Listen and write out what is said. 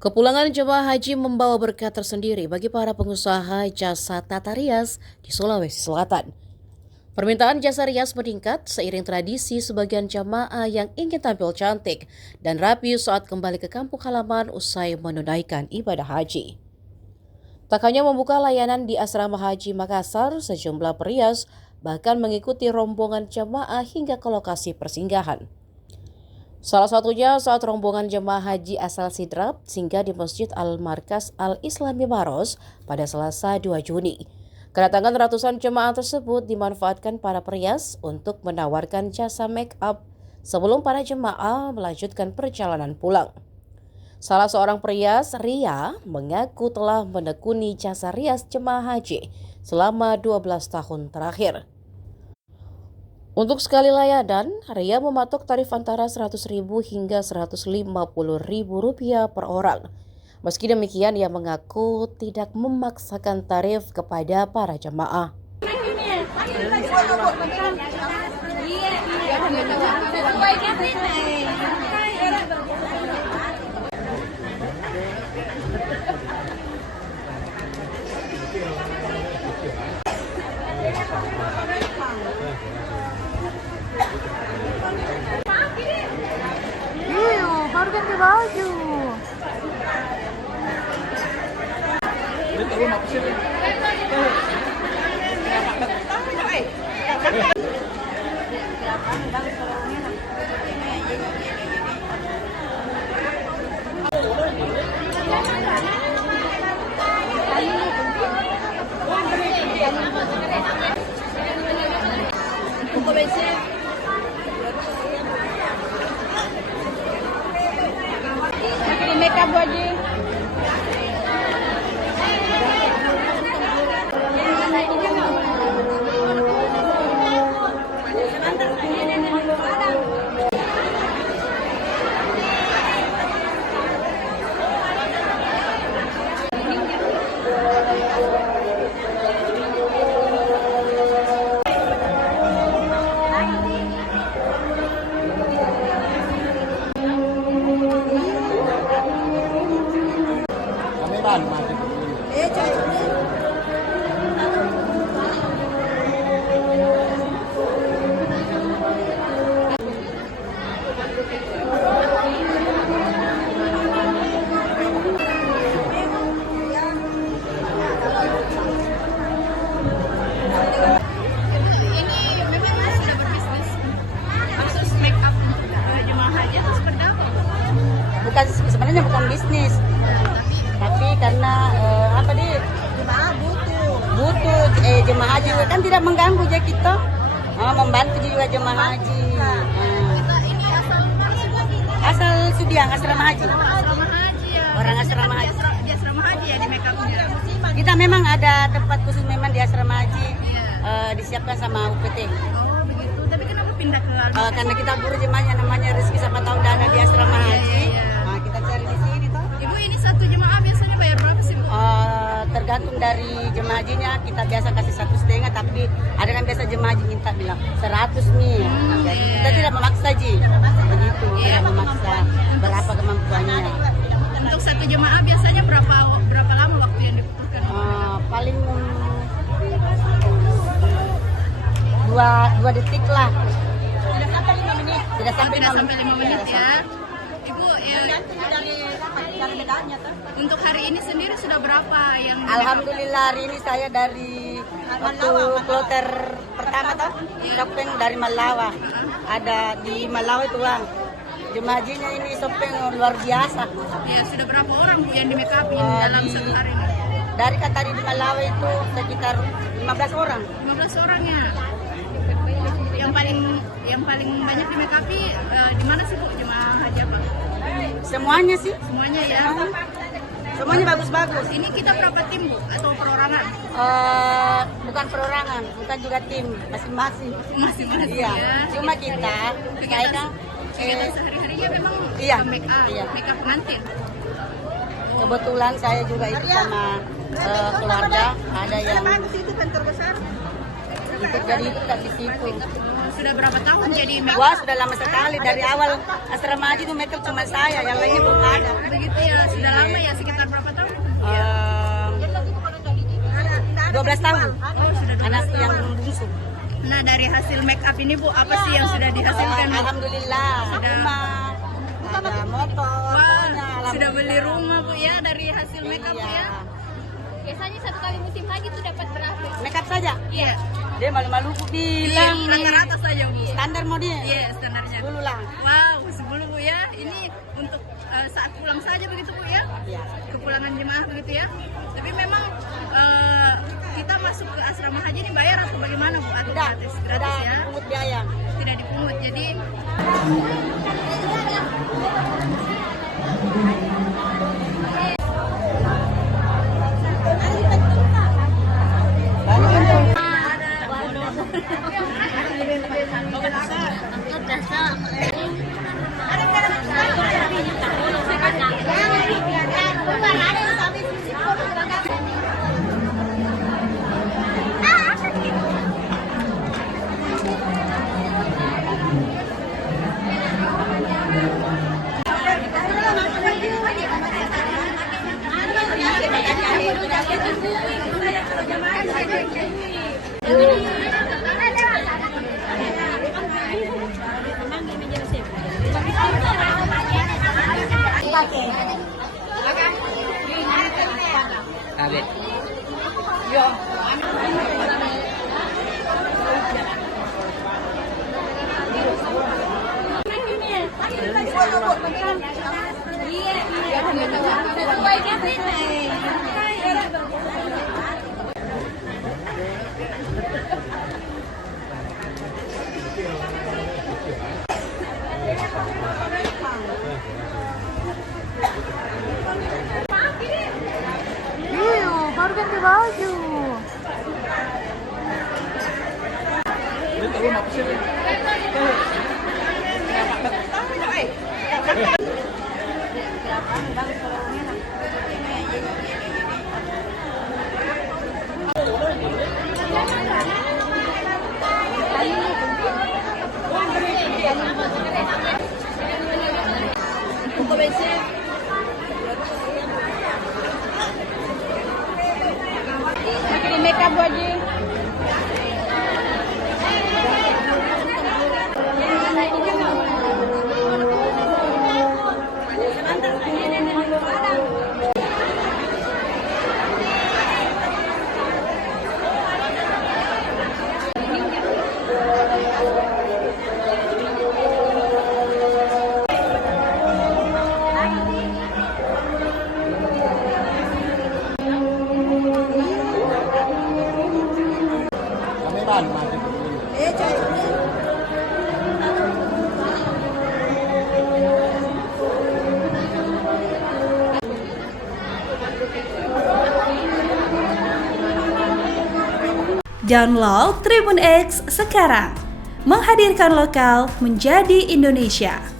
Kepulangan jemaah haji membawa berkah tersendiri bagi para pengusaha jasa tata rias di Sulawesi Selatan. Permintaan jasa rias meningkat seiring tradisi sebagian jamaah yang ingin tampil cantik dan rapi saat kembali ke kampung halaman usai menunaikan ibadah haji. Tak hanya membuka layanan di Asrama Haji Makassar, sejumlah perias bahkan mengikuti rombongan jemaah hingga ke lokasi persinggahan. Salah satunya saat rombongan jemaah haji asal Sidrap singgah di Masjid Al-Markas Al-Islami Maros pada Selasa 2 Juni. Kedatangan ratusan jemaah tersebut dimanfaatkan para perias untuk menawarkan jasa make up sebelum para jemaah melanjutkan perjalanan pulang. Salah seorang perias, Ria, mengaku telah menekuni jasa rias jemaah haji selama 12 tahun terakhir. Untuk sekali layanan, Ria mematok tarif antara Rp100.000 hingga Rp150.000 per orang. Meski demikian, ia mengaku tidak memaksakan tarif kepada para jemaah. Baru ganti baju. Makeup baju. Bukan, sebenarnya bukan bisnis, tapi karena jemaah butuh jemaah haji kan tidak mengganggu ya kita, membantu juga jemaah haji. Asal Sudiang asrama haji. Orang asrama haji. Di asrama haji ya di makeupnya. Kita memang ada tempat khusus memang di asrama haji, disiapkan sama UPT. Oh begitu. Tapi kenapa pindah ke Karena kita buru jemaahnya namanya rezeki siapa tahu dana di asrama haji. Nah, kita cari di sini toh. Ibu, ini satu jemaah biasanya bayar berapa sih, Bu? Tergantung dari jemaah hajinya, kita biasa kasih 1,5, tapi ada kan biasa jemaah haji minta bilang 100 nih. Jadi kita tidak memaksa Ji, begitu, tidak memaksa berapa kemampuannya. Untuk satu jemaah biasanya berapa lama waktu yang dibutuhkan? Paling 2 detik lah. Tidak sampai 5 menit. Tidak sampai 5 menit ya. Ibu, untuk hari ini sendiri sudah berapa yang Alhamdulillah hari ini saya dari waktu kloter pertama toh, shopping dari Malawa. Ada di Malawa itu Bang. Jemaah hajinya ini shopping luar biasa. Ya, sudah berapa orang Bu yang di make upin dalam satu hari ini? Dari Katari di Malawa itu sekitar 15 orang. 15 orang ya. Yang paling banyak di make upi di mana sih Bu, jemaah haji apa? Semuanya sih. Semuanya ya. Semuanya bagus-bagus. Ini kita berapa tim Bu atau perorangan? Bukan perorangan, bukan juga tim, masing-masing. Masing-masing Iya. ya. Cuma kita, saya kan Kegiatan sehari-harinya memang Iya. make up, Iya. make up pengantin. kebetulan saya juga ikut sama keluarga, ada yang jadi itu tak ditipu. Sudah berapa tahun jadi make Wah, up? sudah lama sekali dari awal asrama haji itu make up cuma saya, yang lainnya belum ada. Begitu ya, sudah lama ya, sekitar berapa tahun? 12 tahun. Oh, sudah 12 Anak tahun. yang bungsu. Nah, dari hasil make up ini Bu, apa sih yang sudah dihasilkan? Bu? Alhamdulillah, Sudah. rumah, ada motor, Wah, pokoknya sudah beli rumah Bu ya dari hasil make up Bu ya? Iya. Biasanya satu kali musim haji itu dapat berapa? Make up saja. Iya. Dia malu-malu ku bilang. Rata-rata saja Bu. Standar mau dia. Iya, standarnya. Dulu lah. Wow, 10 Bu ya. Ini untuk saat pulang saja begitu Bu ya? Iya. Kepulangan jemaah begitu ya. Tapi memang kita masuk ke asrama haji ini bayar atau bagaimana Bu? Atau Tidak, gratis? tidak Gratis ya. dipungut biaya. Tidak dipungut. Jadi Baru ganti baju. Bikin make up Bu Haji. Download Tribun X sekarang, menghadirkan lokal menjadi Indonesia.